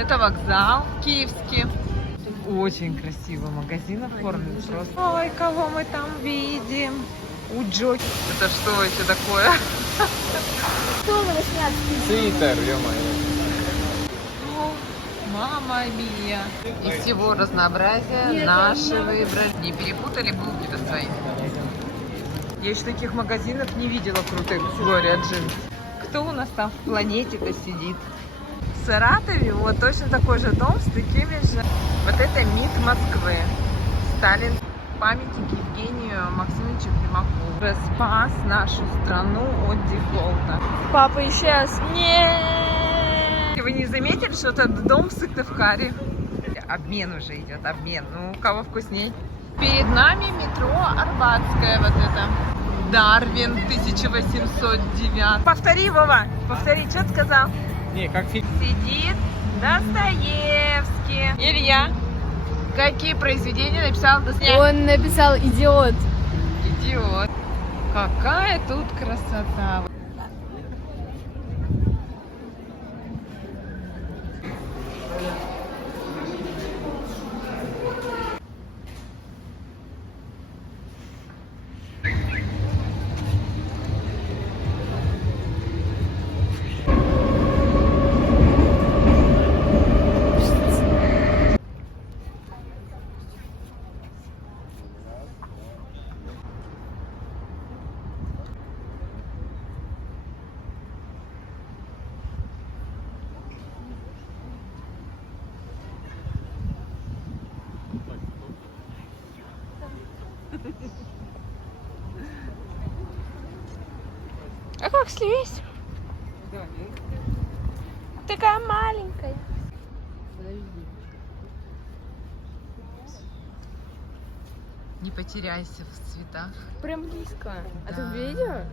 Это вокзал киевский. Очень красивый магазин оформлен просто. Ой, кого мы там видим? У Джоки. Это что вообще такое? Цитер, ё-моё. Мама мия. Из всего разнообразия наши выбрали. Не перепутали булки-то свои. Я еще таких магазинов не видела крутых, говорят, джинс. Кто у нас там в планете-то сидит? В Саратове вот точно такой же дом с такими же. Вот это МИД Москвы. Сталин. Памятник Евгению Максимовичу Примакову. Уже спас нашу страну от дефолта. Папа исчез. Нет. Вы не заметили, что этот дом в Сыктывкаре? Обмен уже идет, обмен. Ну, у кого вкусней? Перед нами метро Арбатская, вот это. Дарвин, 1809. Повтори, Вова, повтори, что ты сказал? Не, как фильм. Сидит Достоевский. Илья, какие произведения написал Достоевский? Он написал «Идиот». Идиот. Какая тут красота. А как слезть? Такая маленькая. Подожди. Не потеряйся в цветах. Прям близко. А Да. ты видео?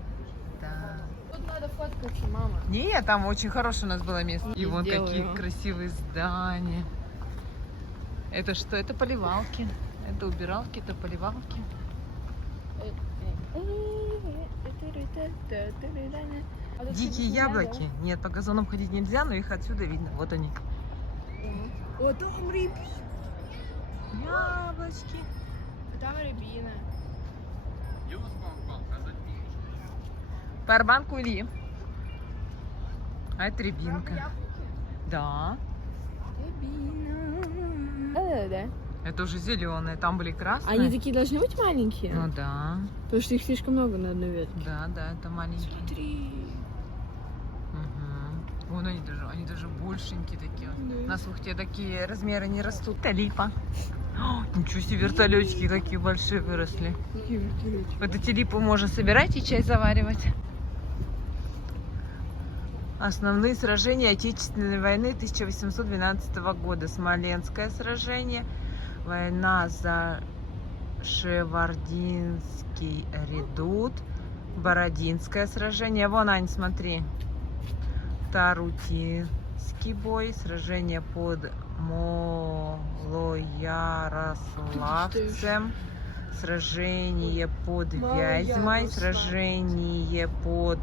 Да. Тут надо фоткаться, мама. Не, там очень хорошее у нас было место. И Не вон сделаю. какие красивые здания. Это что? Это поливалки. Это убиралки, это поливалки. Дикие яблоки. Нет, по газонам ходить нельзя, но их отсюда видно. Вот они. О, там рябина. Яблочки. Там рябина. Пауэрбанк у Ильи. А это рябинка. Да. Да. Это уже зеленые. Там были красные. Они такие должны быть маленькие? Ну да. Потому что их слишком много на одной ветке. Да, да, это маленькие. Смотри. Угу. Вон они даже большенькие такие. Да. У нас в Ухте такие размеры не растут. Это липа. О, ничего себе, вертолетики какие большие выросли. Какие вертолетики? Вот эти липы можно собирать и чай заваривать. Основные сражения Отечественной войны 1812 года. Смоленское сражение. Война за Шевардинский редут. Бородинское сражение. Вон, Ань, смотри. Тарутинский бой. Сражение под Малоярославцем. Сражение под Вязьмой. Сражение под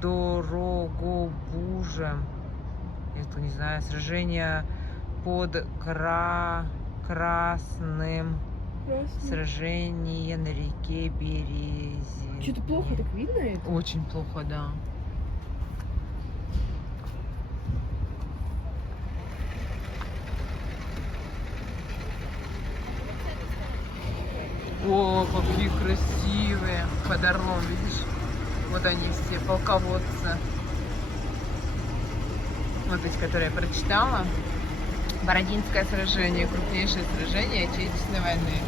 Дорогобужем. Это не знаю. Сражение под Красным. Сражение на реке Березин. Что-то плохо так видно это? Очень плохо, да. О, какие красивые. Под Орлом, видишь? Вот они все, полководцы. Вот эти, которые я прочитала. Бородинское сражение, крупнейшее сражение Отечественной войны.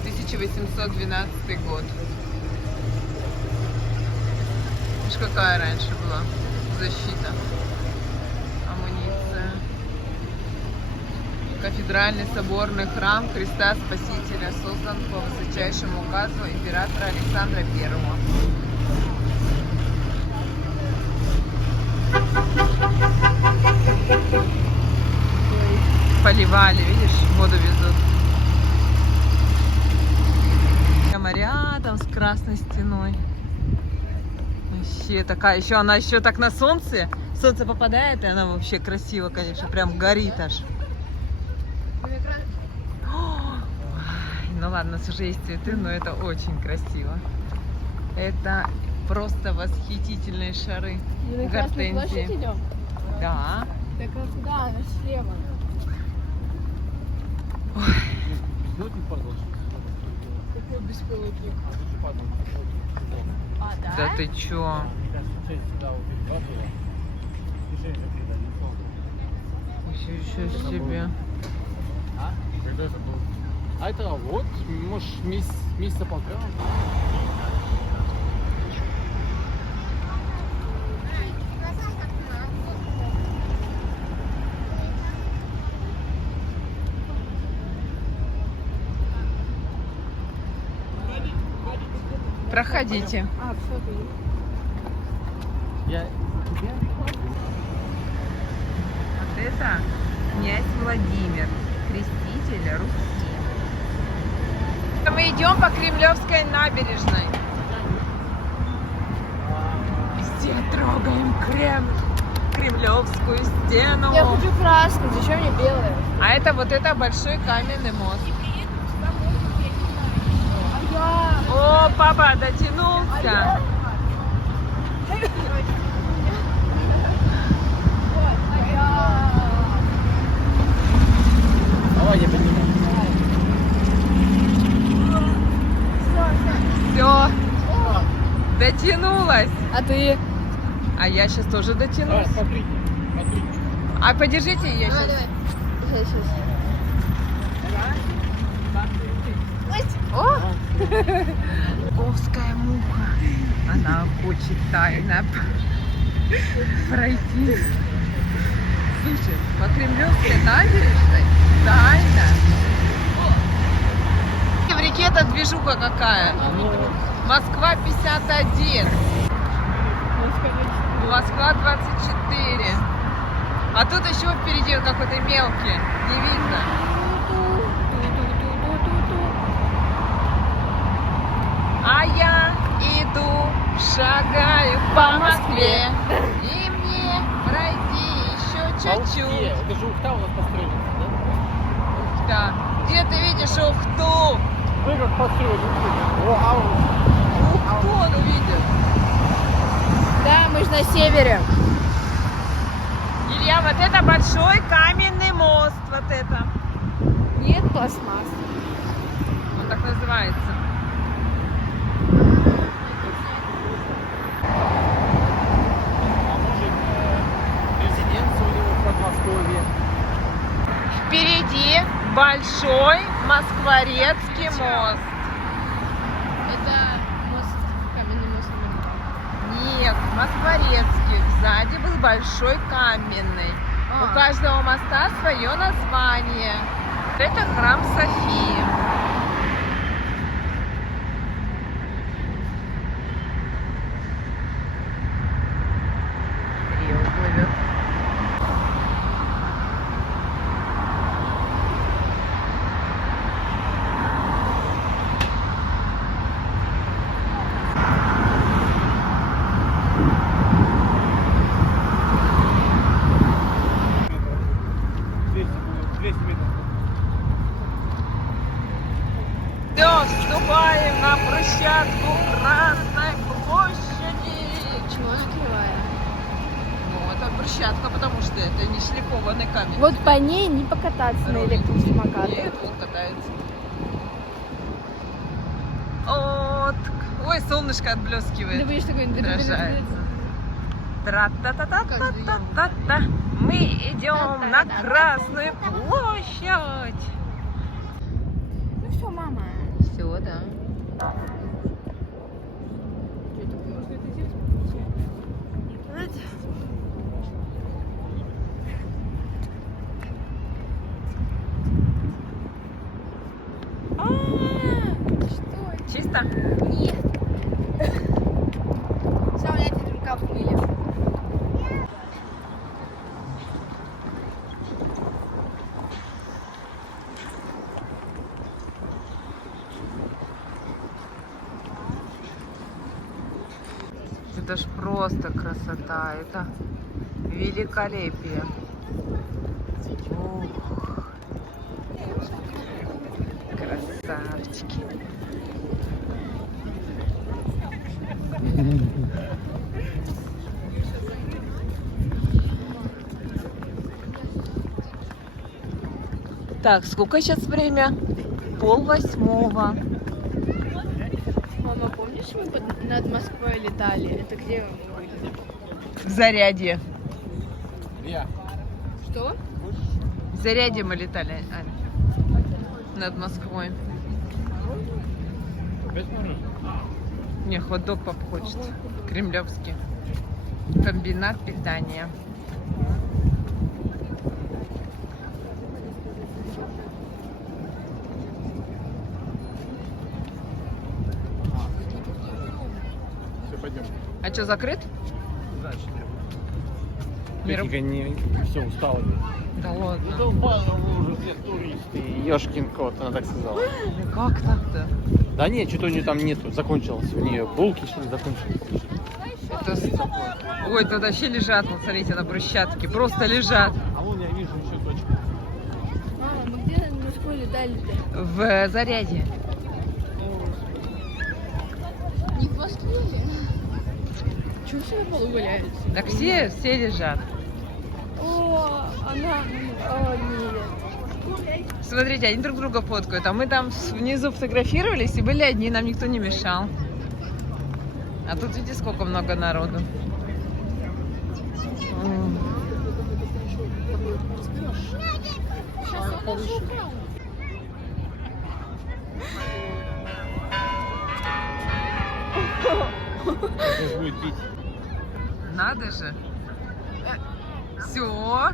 1812 год. Видишь, какая раньше была защита, амуниция. Кафедральный соборный храм Христа Спасителя создан по высочайшему указу императора Александра I. Поливали, видишь, воду везут. Прямо рядом с Красной стеной. Вообще такая, она еще так на солнце Солнце попадает, и она вообще красиво, конечно, прям горит аж. Ой, ну ладно, уже есть цветы, но это очень красиво. Это просто восхитительные шары Мы на Красную площадь гортензии. идем? Да. Так а куда? Она слева. Какой беспилотник? А, да? Да ты чё? Еще себе. Когда это было? А это вот, может, месяца полтора. Проходите. А, все, ты. Я тебе? Вот это князь Владимир, креститель Руси. Мы идем по Кремлевской набережной. Все трогаем Кремлевскую стену. Я хочу красный, зачем мне белый? А это вот это большой каменный мост. О, папа дотянулся. Давай, я подниму. Все, дотянулась. А ты? А я сейчас тоже дотянусь. Смотри, смотри. А подержите ее Давай, сейчас. давай. Сейчас. О! Овская муха. Она хочет тайно пройти. Слушай, по Кремлевской набережной тайно. В реке-то движуха какая. Москва 51. Москва 24. А тут еще впереди какой-то мелкий. Не видно. А я иду, шагаю по Москве. И мне пройти еще чуть-чуть. Это же Ухта у нас построена, да? Да. Где ты видишь Ухту? Мы как построили Ухту. Вау. Ухту он увидит. Да, мы же на севере. Илья, вот это большой каменный мост. Вот это. Нет, пластмасс. Он так называется. А может, резиденция у него в Подмосковье? Впереди большой Москворецкий мост. Это мост, каменный мост. Нет, Москворецкий. Сзади был большой каменный. У каждого моста свое название. Это храм Софии. Рио плывет. Все, вступаем на брусчатку Красной площади. Чего она кривая? Ну, это брусчатка, потому что это не шлифованный камень. Вот по ней не покататься на электросамокате. Нет, он катается. Вот. Ой, солнышко отблескивает. Ты будешь такой... Отражается. Тра-та-та-та-та-та-та. Мы идем на Красную площадь. Ну все, мама. Все, да. Что? Чисто? Нет. Все, у меня эти рукав были. Это ж просто красота. Это Великолепие. Ух. Красавчики. Так, сколько сейчас время? 7:30. Мама, помнишь, мы над Москвой летали? Это где мы были? В Зарядье. Я. Что? В Зарядье мы летали, Ань, над Москвой. Опять можно? Не, хот-дог пап хочет. Кремлевский. Комбинат питания. Все, пойдем. А что, закрыт? Мероп- не... Все, устал. Да ладно. Долбало уже все туристы. Ёшкин кот, она так сказала. Ну как так-то? Да нет, что-то у нее там нету, закончилось. У нее булки, что ли, закончились. Это... Ой, тут вообще лежат, вот смотрите, на брусчатке. Просто лежат. А вон я вижу еще точку. Мама, мы где над Москвой летали-то? В Зарядье. Не в Москве ли? Чего все на полу валяются? Так все лежат. О, она... О, нет. Смотрите, они друг друга фоткают, а мы там внизу фотографировались и были одни, нам никто не мешал. А тут видите, сколько много народу. Сейчас я пошел прямо. Сейчас будет пить. Надо же. Все. О,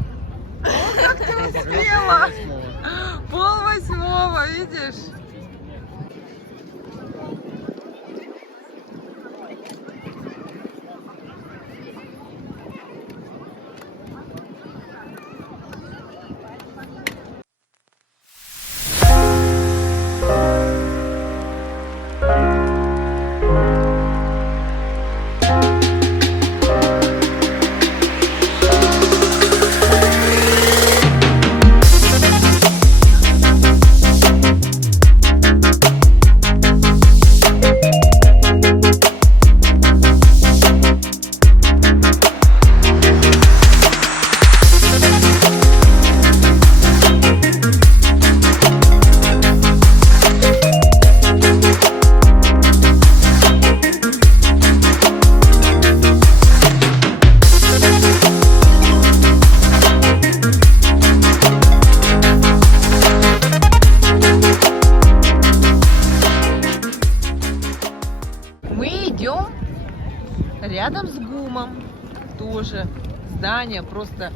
как ты успела. 7:30, видишь? Рядом с ГУМом тоже здание, просто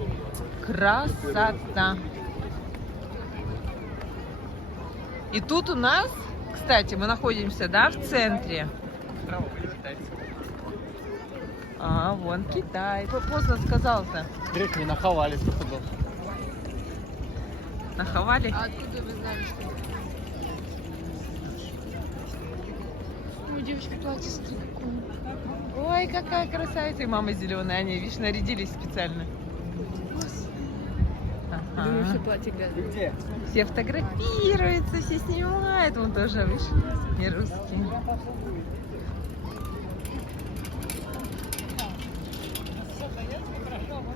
красота. И тут у нас, кстати, мы находимся, да, в центре. А, вон Китай. Поздно сказал-то. Грех мне нахавали, сколько был. Нахавали? А откуда вы знали, что... Ой, девочка, платье смотри, какое. Ой, какая красавица. И мама зеленая, они, видишь, нарядились специально. Думаю, Ага. все платье глянут. Где? Все фотографируются, все снимают. Вон тоже, видишь, не русский.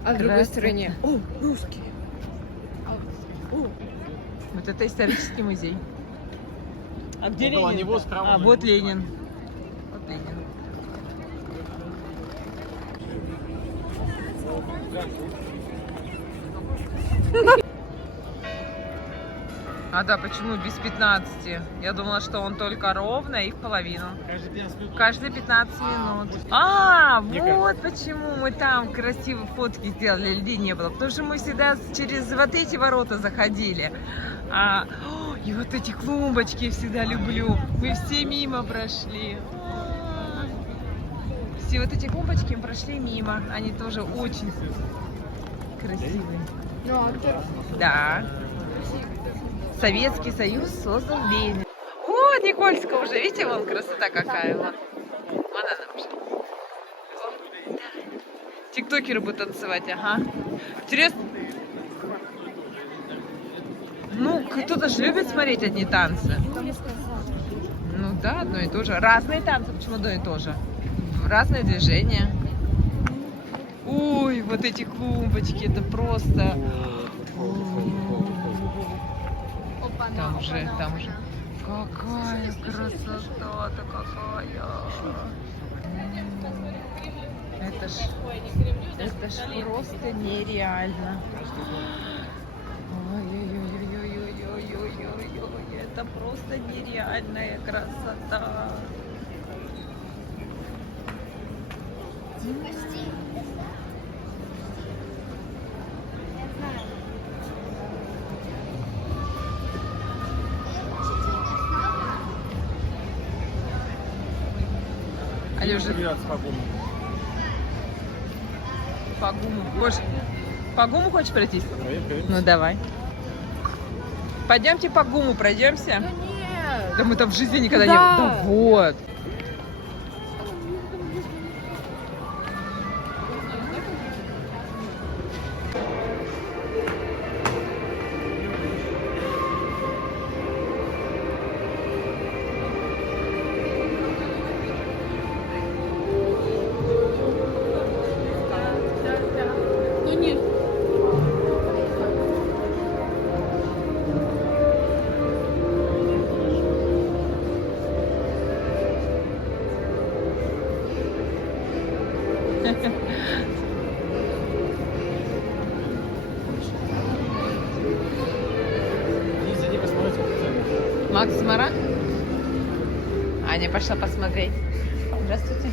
А в другой стороне? О, русские. Вот это исторический музей. А где Около Ленин? него справа А, налево. вот Ленин. Вот Ленин. А да, почему без 15? Я думала, что он только ровно и в половину. Каждые 15 минут. А, вот почему мы там красивые фотки сделали, людей не было. Потому что мы всегда через вот эти ворота заходили. И вот эти клумбочки всегда люблю. Мы все мимо прошли. Все вот эти клумбочки мы прошли мимо. Они тоже очень красивые. Ну, авторов. Да. Советский Союз создал Ленин. О, Никольская уже. Видите, вон красота какая. Вон она уже. Тиктокеры будут танцевать, ага. Интересно. Ну, кто-то же любит смотреть одни танцы. Ну да, одно и то же. Разные танцы, почему одно и то же? Разные движения. Ой, вот эти клумбочки, это просто... Там же. Какая красота-то какая. Это ж просто нереально. Ой-ой-ой-ой-ой-ой-ой-ой. Это просто нереальная красота. Алёша, по ГУМу. Гош, по ГУМу хочешь пройтись? Ну давай. Пойдемте по ГУМу пройдемся. Да нет. Да мы там в жизни никогда не... Да. Да вот. Ну нет. Если не посмотрите, Макс Мара? Аня пошла посмотреть. Здравствуйте.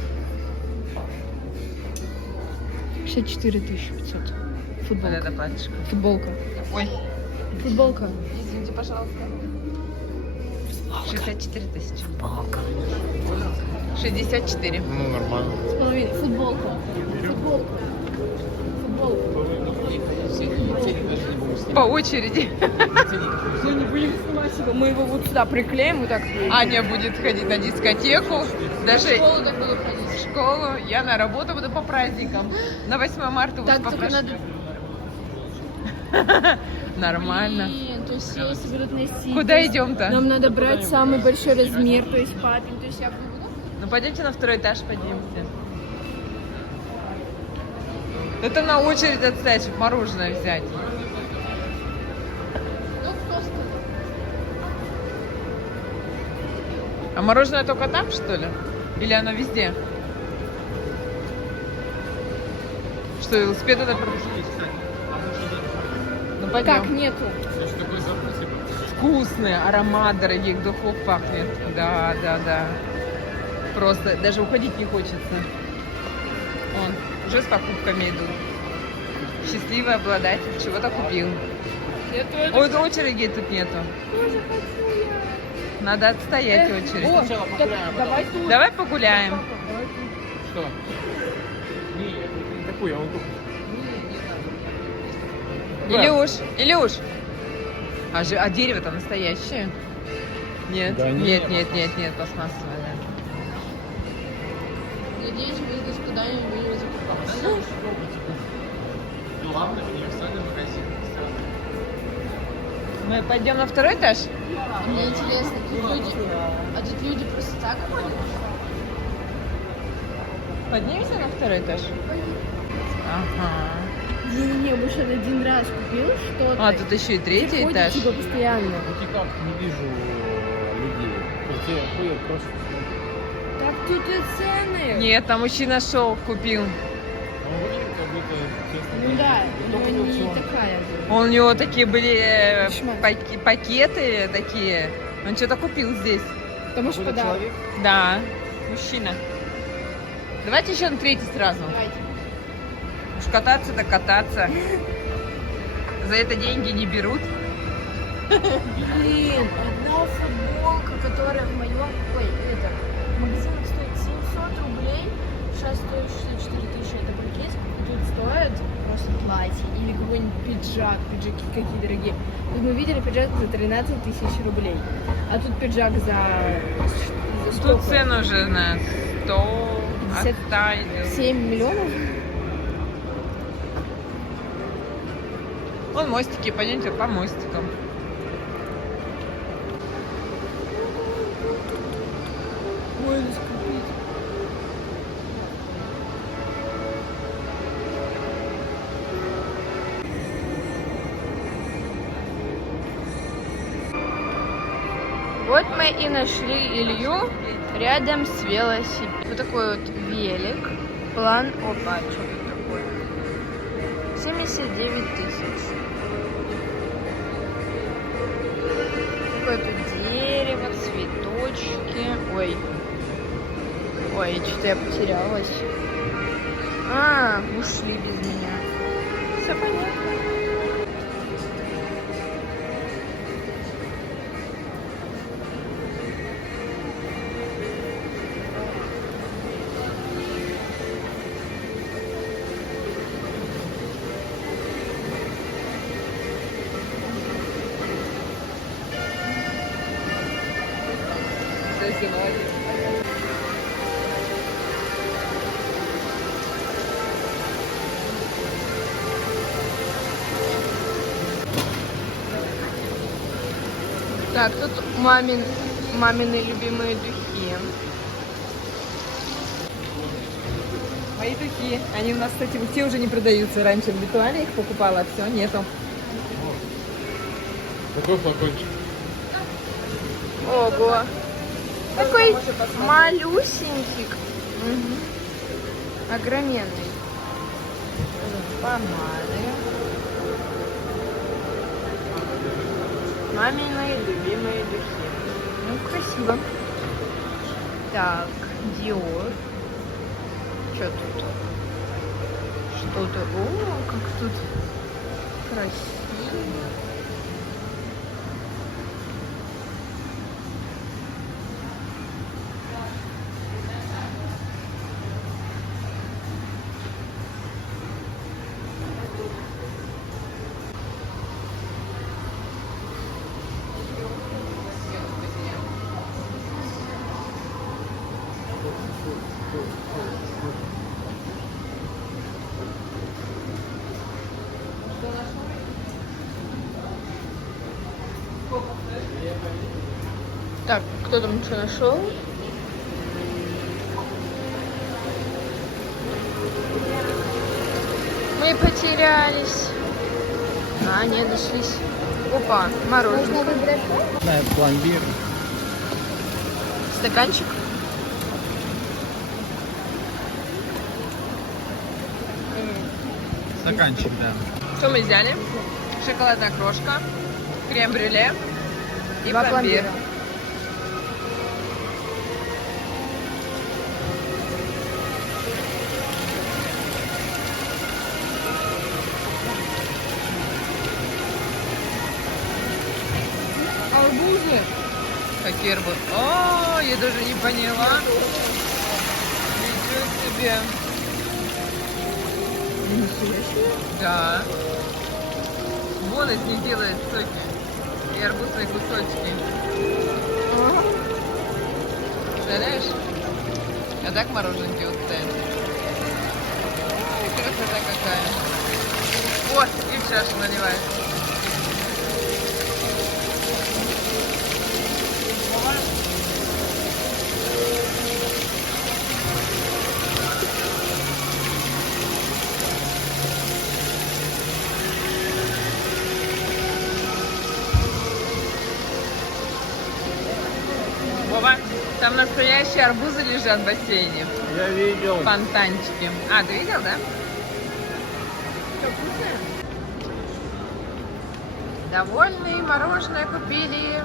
64 500. Вот Футболка. это платьишко. Футболка. Ой, Футболка. извините, пожалуйста. 64 тысячи. 64. ну, нормально. С половиной. Футболка. Футболка. Футболка. По очереди. Мы не будем снимать его. Мы его вот сюда приклеим, вот так. Аня будет ходить на дискотеку. Даже В школу так буду ходить. в школу. Я на работу буду по праздникам. На 8 марта Так, буду по только надо... праздникам. Нормально. Блин, то есть все соберут носить. Куда идем-то? Нам надо брать самый большой размер, то есть папин. То есть я буду... Ну пойдемте на второй этаж, поднимемся. Это на очередь отстать, чтобы мороженое взять. Ну, просто... А мороженое только там, что ли? Или оно везде? Что, велосипед это... Ну пойдем. Как нету? Что такое запах, типа? Вкусный, аромат дорогих духов пахнет. Да, да, да. Просто даже уходить не хочется. Он уже с покупками идут. Счастливый обладатель чего-то купил. Я тоже Ой, очереди тут нету. хочу я. Надо отстоять очередь. О, Сначала так погуляем, а давай тут. Давай погуляем. Что? Не, это не такую, я вот тут. Илюш. А дерево-то настоящее? Нет, Да нет, нет. нет, пластмассовое, да. Надеюсь, мы здесь куда-нибудь не закупаться. Главный универсальный магазин. Мы пойдем на второй этаж? Мне интересно, тут люди просто так ходят? Поднимемся на второй этаж? Ага. Не, может, один раз купил что-то. А, тут еще и третий Ходит, этаж. типа, постоянно. Вот и как не вижу людей. Те ходят просто смотрят. Так тут и цены. Нет, там мужчина шел, купил. А он выглядит как будто, честно, Ну да, только но не всё. такая. У него такие были Шмат. пакеты такие. Он что-то купил здесь. Потому что Какой-то подарок. человек. Да, мужчина. Давайте еще на третий сразу. Давайте. Уж кататься так кататься. За это деньги не берут. Блин, одна футболка, которая в моем... Ой, это... В магазинах стоит 700 рублей. Сейчас стоит 64 тысячи. Это прикинь, сколько тут стоит просто платье или какой-нибудь пиджак. Пиджаки какие дорогие. Тут мы видели пиджак за 13 тысяч рублей. А тут пиджак за Тут сколько? цену уже на 100, 50. отстань. 7 миллионов? Вон мостики, пойдемте по мостикам. Ой, скупить. Вот мы и нашли Илью рядом с велосипедом. Вот такой вот велик. План, опа, что тут такое? 79 тысяч. Какое-то дерево, цветочки. Ой. Ой, что-то я потерялась. А, ушли без меня. Все понятно. Так, тут мамины любимые духи. Мои духи. Они у нас, кстати, те уже не продаются. Раньше в Литуане их покупала, а все, нету. Какой флакончик? Ого. Такой малюсенький. Угу. Огроменный. Помады. Мамины любимые духи. Ну, красиво. Так, Dior. Что тут? Что-то. О, как тут красиво. Так, кто там что нашел? Мы потерялись. А, не дошлись. Опа, мороженое. Да, пломбир. Стаканчик. Стаканчик, да. Что мы взяли? Шоколадная крошка, крем-брюле и Два пломбир. пломбира. Арбузы. Какие арбузы? О, я даже не поняла. Ничего себе. Да. Вон из них делает соки. И арбузные кусочки. Представляешь? А так мороженки вот стоят. Ой, красота какая. Вот, и в чашу наливает. Вова, там настоящие арбузы лежат в бассейне. Я видел. Фонтанчики. А, ты видел, да? Что, вкусное? Довольные, мороженое купили.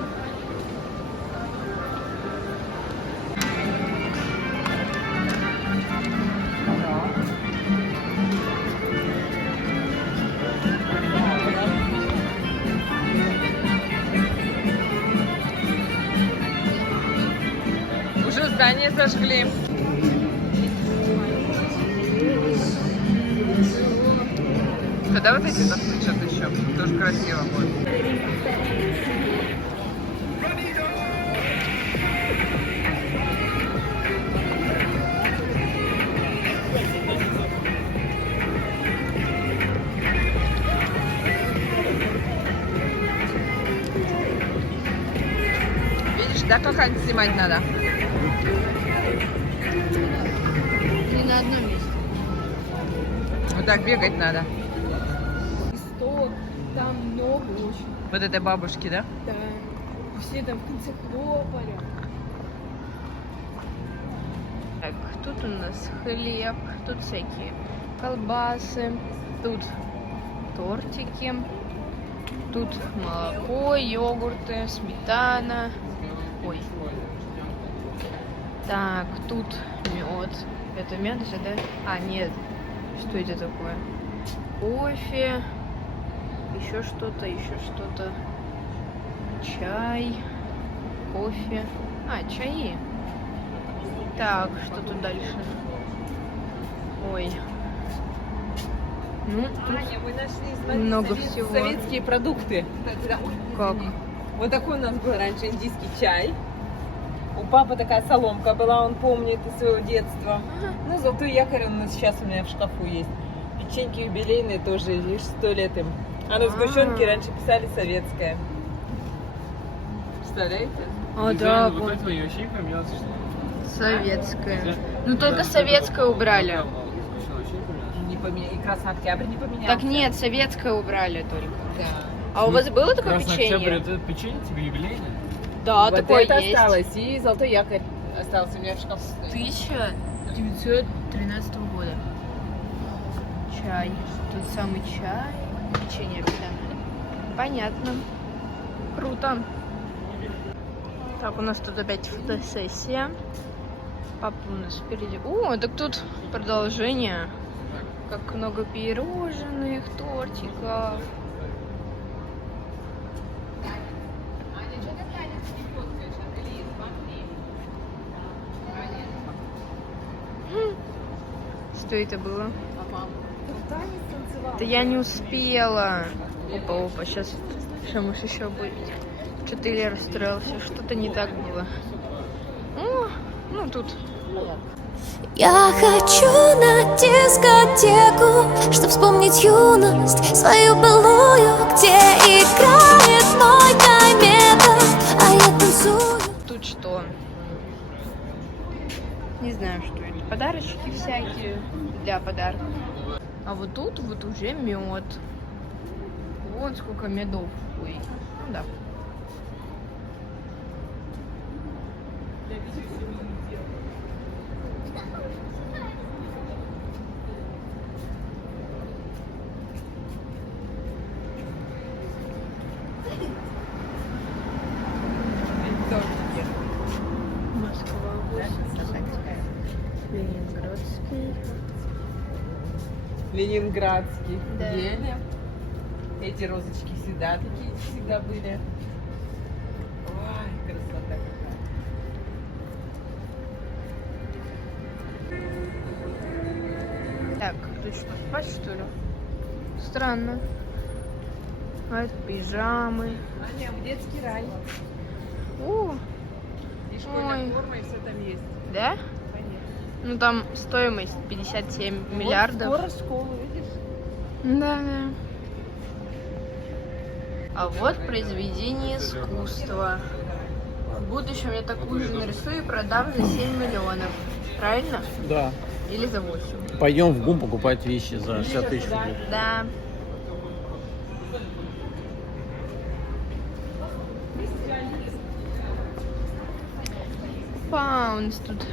Уже здание сожгли. Когда вот эти заслышат еще, тоже красиво будет. да, как снимать надо? Не на одном месте. Вот так бегать надо. Листок, там много очень. Вот этой бабушки, да? Да. Все там в конце хлопали. Так, тут у нас хлеб, тут всякие колбасы, тут тортики, тут молоко, йогурты, сметана. Ой. Так, тут мед. Это мед же, да? А, нет. Что это такое? Кофе. Еще что-то, еще что-то. Чай. Кофе. А, чаи. Так, что тут дальше? Ой. Ну, тут мы нашли много всего. советские продукты. Как? Вот такой у нас был раньше индийский чай. У папы такая соломка была, он помнит из своего детства. Ну, золотой якорь он сейчас у меня в шкафу есть. Печеньки юбилейные тоже, лишь 100 лет им. А на сгущенке раньше писали советская. Представляете? А, да, Вот вот. это вообще не поменялось. Советская. Ну, только советское убрали. Не поменяли. И Красный Октябрь не поменялся. Так нет, советское убрали только. Да. А у вас было такое Красный Октябрь, печенье? это печенье тебе юбилейное? Да, Вот такое это есть. осталось. И золотой якорь остался у меня в шкафу. 1913 года. Чай. Тут самый чай. Печенье, да. Понятно. Круто. Так, у нас тут опять фотосессия. Папа у нас впереди. О, так тут продолжение. Как много пирожных, тортиков. Что это было? Да я не успела. Опа, сейчас может еще будет. Что-то Илья расстроился, что-то не так было. О, ну тут. Я хочу на дискотеку, чтоб вспомнить юность свою былую, где играет мой комета, а я танцую. Тут что? Не знаю, что это. Подарочки всякие для подарков. А вот тут вот уже мед. Вон сколько медов. Ой, ну да. Москва 80. Ленинградский. Ленинградский. Да. Ели. Эти розочки всегда такие всегда были. Ой, красота какая. Так, ты что, спать что ли? Странно. А это пижамы. Аня, в детский рай. О, И школьная Ой. форма, и все там есть. да? Конечно. Ну там стоимость 57 миллиардов. Вот скоро школу, видишь? Да. А вот произведение искусства. В будущем я такую же нарисую и продам за 7 миллионов. Правильно? Да. Или за 8? Пойдем в ГУМ покупать вещи за 60 тысяч рублей. Да. Паунс тут.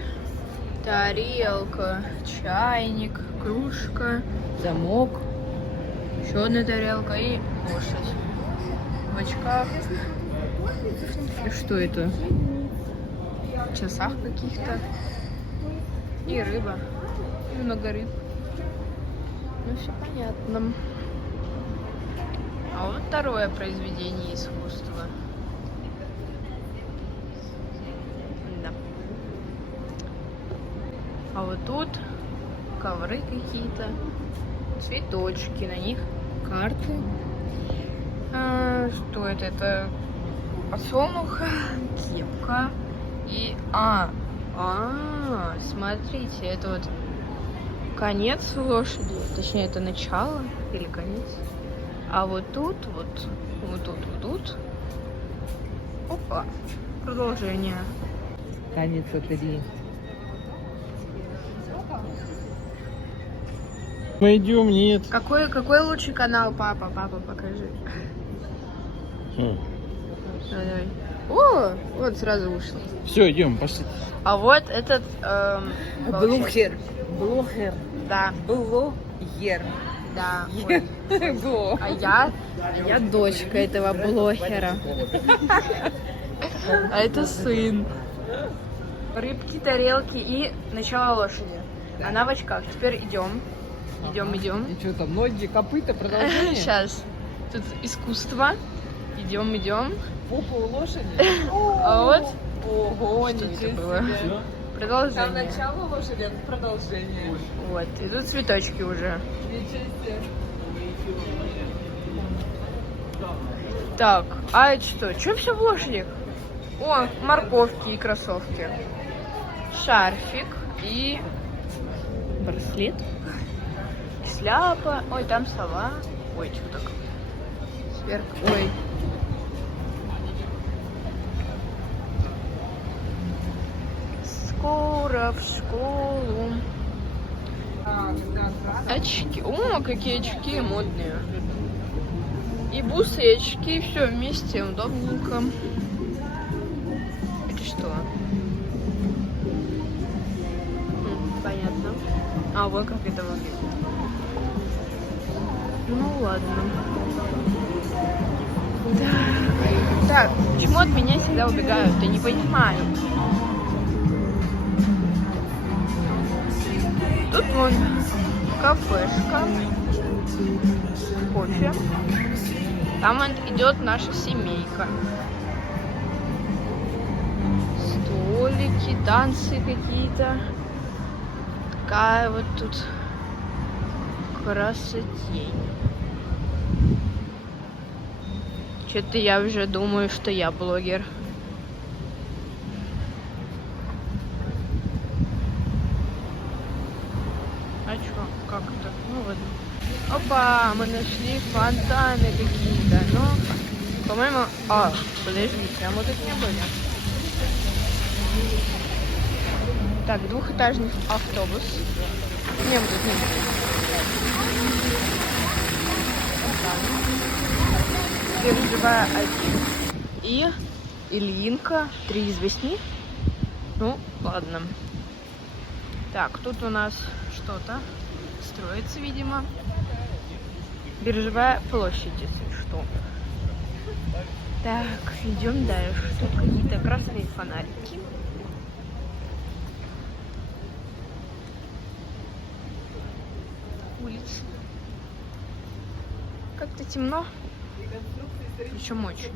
Тарелка, чайник, кружка, замок, еще одна тарелка и лошадь. В очках. И что это? В часах каких-то. И рыба. И много рыб. Ну, все понятно. А вот второе произведение искусства. Да. А вот тут ковры какие-то, цветочки, на них карты. Что это? Это подсолнуха, кепка и... смотрите, это вот конец лошади, точнее это начало или конец. А вот тут, опа, продолжение. Танец 3. Мы идем, нет. Какой лучший канал, папа? Папа, покажи. Давай. О, вот сразу вышло. Все, идем, пошли. А вот этот... Блогер. Блогер. Да, Блогер. да. Ой. Блог. А я дочка этого блогера. А это сын. Рыбки, тарелки и начало лошади. Она в очках. Теперь идем. Идем. И что там, ноги, копыта, продолжение? Сейчас. Тут искусство. Идем. Попу у лошади? А вот Ого, что ничего это было? себе. Там Продолжение. начало лошади, а тут продолжение. Вот. И тут цветочки уже. Ничего себе. Так, а это что? Что все в лошадях? О, морковки и кроссовки. Шарфик и браслет. Шляпа. Ой, там сова. Ой, что так? Сверх. Ой. Скоро в школу. Очки. О, какие очки модные. И бусы, и очки, все вместе, удобненько. Это что? Понятно. А, вот как это выглядит. Ну ладно. Так, почему от меня всегда убегают? Я не понимаю. Тут вон кафешка. Кофе. Там идет наша семейка. Столики, танцы какие-то. Такая вот тут красотень. Что-то я уже думаю, что я блогер. А чё? Как это? Ну ладно. Опа, мы нашли фонтаны какие-то. Ну, по-моему... А, подождите, а мы тут не были. Так, двухэтажный автобус. Не, мы тут не были. Биржевая 1. И Ильинка 3 из 8. Ну, ладно. Так, тут у нас что-то строится, видимо. Биржевая площадь, если что. Так, идем дальше. Тут какие-то красные фонарики. Улица. Как-то темно. Причем очень.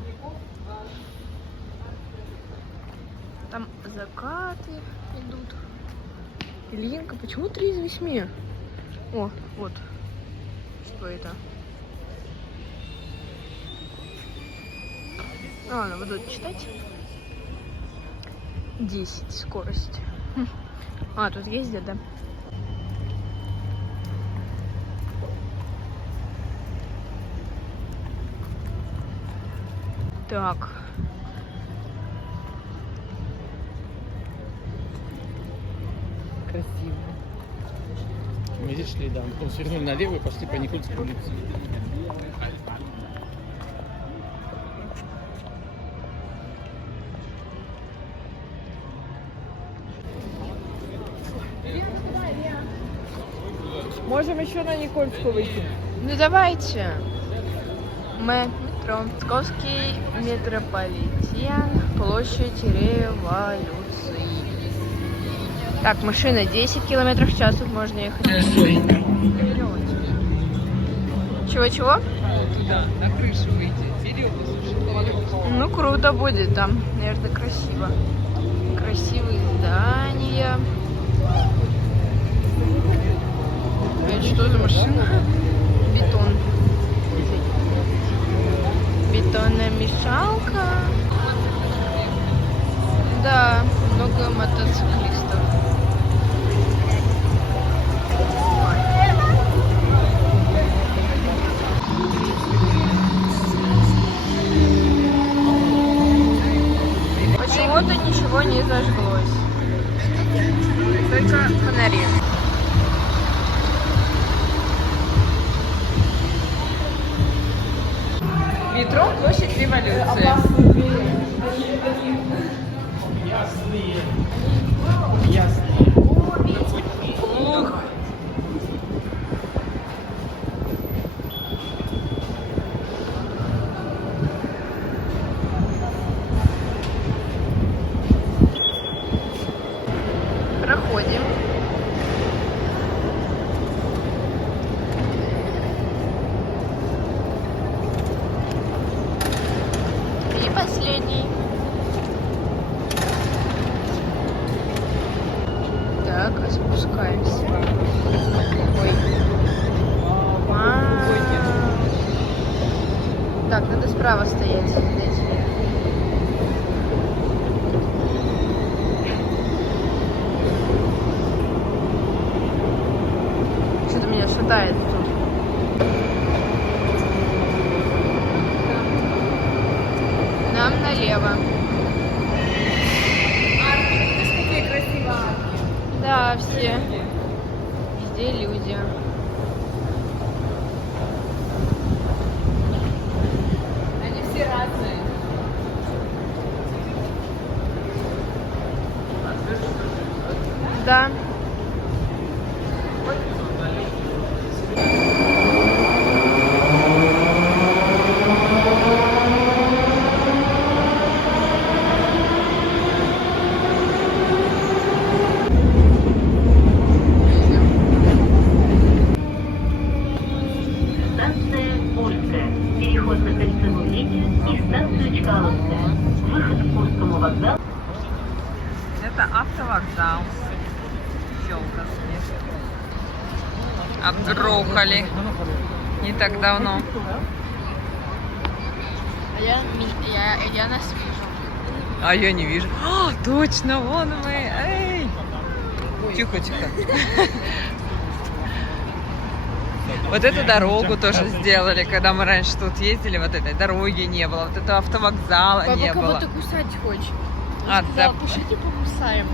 Там закаты идут. Ильинка, почему 3 из 8? О, вот. Что это? Ладно, буду читать. 10 скорость. А, тут ездят, да? Так. Красиво. Мы здесь шли, да. Потом свернули налево и пошли по Никольской улице. Можем еще на Никольскую выйти. Ну давайте. Метро. Московский метрополитен. Площадь революции. Так, машина 10 км в час. Тут можно ехать. Чего-чего? Туда, на крышу выйти. Веревку. Ну, круто будет там. Наверное, красиво. Красивые здания. Это что за машина? Бетон. Бетонная мешалка. Да, много мотоциклистов. Почему зажглось. Только фонари. Метро Площадь Революции. Ух. Проходим. И последний. Так, спускаемся. Ой. Так, надо справа стоять. Здесь. Что-то меня шатает тут. Нам налево. Какие красивые арки. Да, все. Везде люди. Они все разные. Да. Станция Польская. Переход на кольцевую линию и станцию Чкаловская. Выход к Курскому вокзалу. Это автовокзал. Щелковский. Отгрохали. Не так давно. Я нас вижу. А я не вижу. А, точно, вон мы. Эй! Тихо, тихо. Вот эту дорогу тоже сделали, когда мы раньше тут ездили, вот этой дороги не было, вот этого автовокзала Папа не было. кого-то кусать хочет. А, да. Пишите, покусаем.